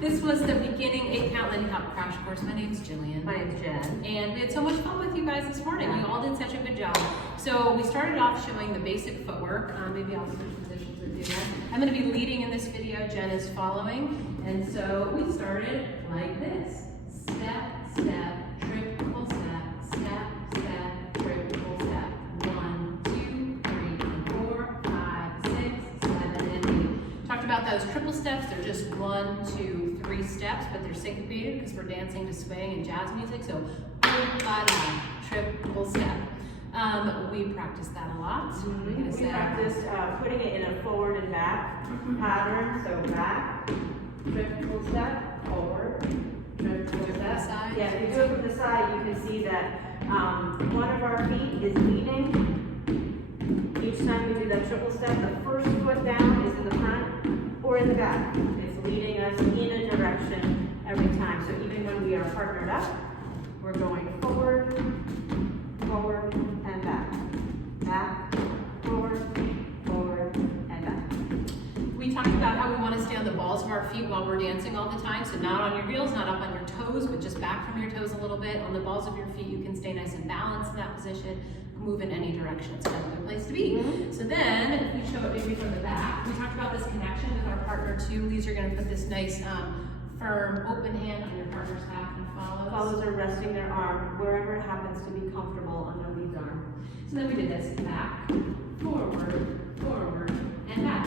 This was the beginning 8-count Lindy Hop crash course. My name's Jillian. My name's Jen. And we had so much fun with you guys this morning. You all did such a good job. So we started off showing the basic footwork. Maybe I'll switch positions with you guys. I'm going to be leading in this video. Jen is following. And so we started like this. Step, step, triple step, step, step, triple step. 1, 2, 3, 4, 5, 6, 7, and 8. Talked about those triple steps. They're just 1, 2, 3 steps, but they're syncopated because we're dancing to swing and jazz music. So, triple step. We practiced that a lot. We practiced putting it in a forward and back pattern. So back, triple step, forward, triple step. Side. Yeah, if you do it from the side, you can see that one of our feet is leading. Each time we do that triple step, the first foot down is in the front or in the back. It's leading us in a direction every time. So even when we are partnered up, we're going forward, forward, and back. Back, forward, forward, and back. We talked about how we want to stay on the balls of our feet while we're dancing all the time. So not on your heels, not up on your toes, but just back from your toes a little bit. On the balls of your feet, you can stay nice and balanced in that position. Move in any direction. It's kind of a good place to be. So then, if we show it maybe from the back, we talked about this connection with our partner too. Lisa, you're going to put this nice, firm, open hand on your partner's back and follows. Follows are resting their arm wherever it happens to be comfortable on the lead arm. So then we did this back, forward, forward, and back.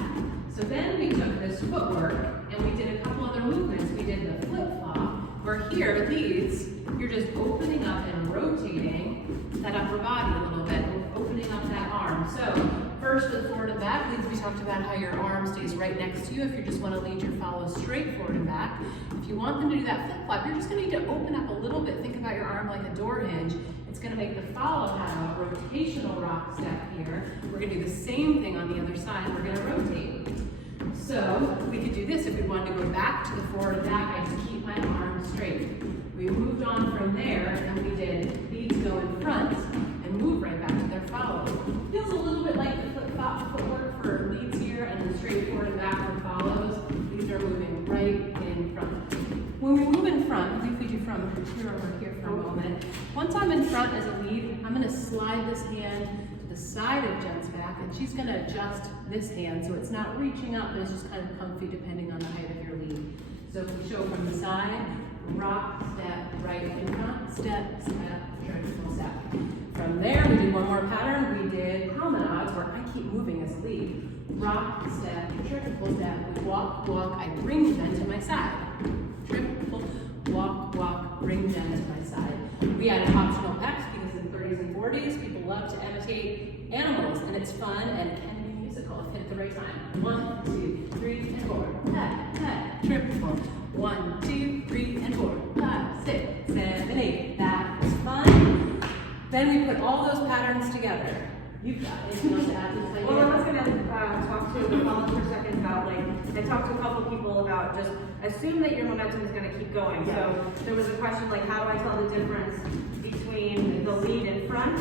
So then we took this footwork and we did a couple other movements. We did the flip-flop, where here, these, you're just opening up and rotating that upper body a little bit, opening up that arm. So first with forward and back leads, we talked about how your arm stays right next to you. If you just want to lead your follow straight forward and back. If you want them to do that flip flop, you're just going to need to open up a little bit. Think about your arm like a door hinge. It's going to make the follow have a rotational rock step here. We're going to do the same thing on the other side. We're going to rotate. So we could do this if we wanted to go back to the forward and back. I just keep my arm straight. We moved on from there and we did leads go in front and move right back to their follow. Feels a little bit like the flip-flop footwork for leads here and the straight forward and backward follows. These are moving right in front. When we move in front, I think we do from here over here for a moment. Once I'm in front as a lead, I'm going to slide this hand to the side of Jen's back and she's going to adjust this hand so it's not reaching up, but it's just kind of comfy depending on the height of your lead. So if we show from the side, rock, step, right in front, step, step, triple step. From there, we did one more pattern. We did promenades where I keep moving as a lead. Rock, step, triple step, we walk, walk, I bring Jen to my side. Triple, walk, walk, bring Jen to my side. We added optional pecs because in 30s and 40s, people love to imitate animals, and it's fun and it can be musical if hit at the right time. 1, 2, 3, and 4. Pet, pet, triple. 1, 2, 3, and 4, 5, 6, 7, 8. That was fun. Then we put all those patterns together. You've got anything else to add to this? Well, I was going to talk to the follow for a second about, I talked to a couple people about just assume that your momentum is going to keep going. So there was a question like, how do I tell the difference between the lead in front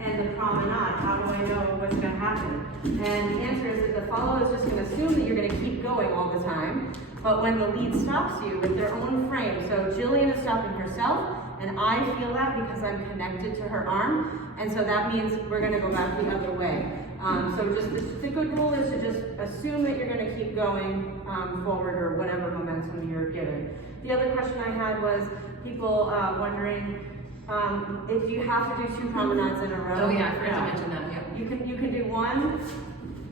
and the promenade? How do I know what's going to happen? And the answer is that the follow is just going to assume that you're going to keep going all the time. But when the lead stops you with their own frame, so Jillian is stopping herself, and I feel that because I'm connected to her arm, and so that means we're going to go back the other way. So just the good rule is to just assume that you're going to keep going forward or whatever momentum you're given. The other question I had was people wondering if you have to do 2 promenades in a row. Oh yeah, I forgot to mention that. Yep. You can do one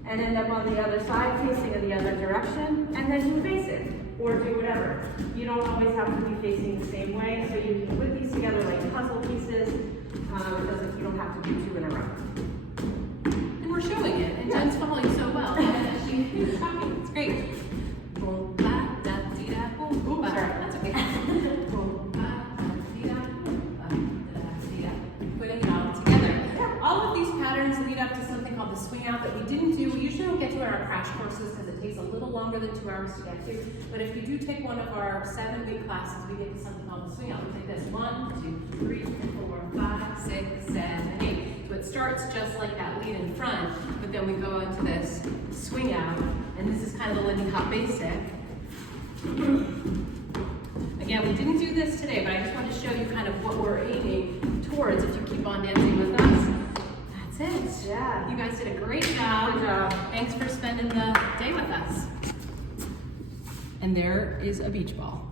and end up on the other side facing in the other direction, and then do basic, or do whatever. You don't always have to be facing the same way, so you can put these together like puzzle pieces, you don't have to do 2 in a row. And we're showing it, and Jen's following so well. And she's talking, it's great. Boom, ba, da, dee, da, boom, boom, ba. That's okay. Boom, ba, da, dee, da, boom, ba, da, dee, da. Putting it all together. All of these patterns lead up to something called the swing out that we didn't do. We usually don't get to in our crash courses because it takes a little longer than 2 hours to get to. But if you do take one of our 7-week classes, we get to something called the swing out. We take this 1, 2, 3, 4, 5, 6, 7, 8. So it starts just like that lead in front, but then we go into this swing out, and this is kind of the Lindy Hop Basic. Again, we didn't do this today, but I just wanted to show you kind of what we're aiming towards if you keep on dancing with us. That's it. Yeah. You guys did a great job. Good job. Thanks for spending the day with us. And there is a beach ball.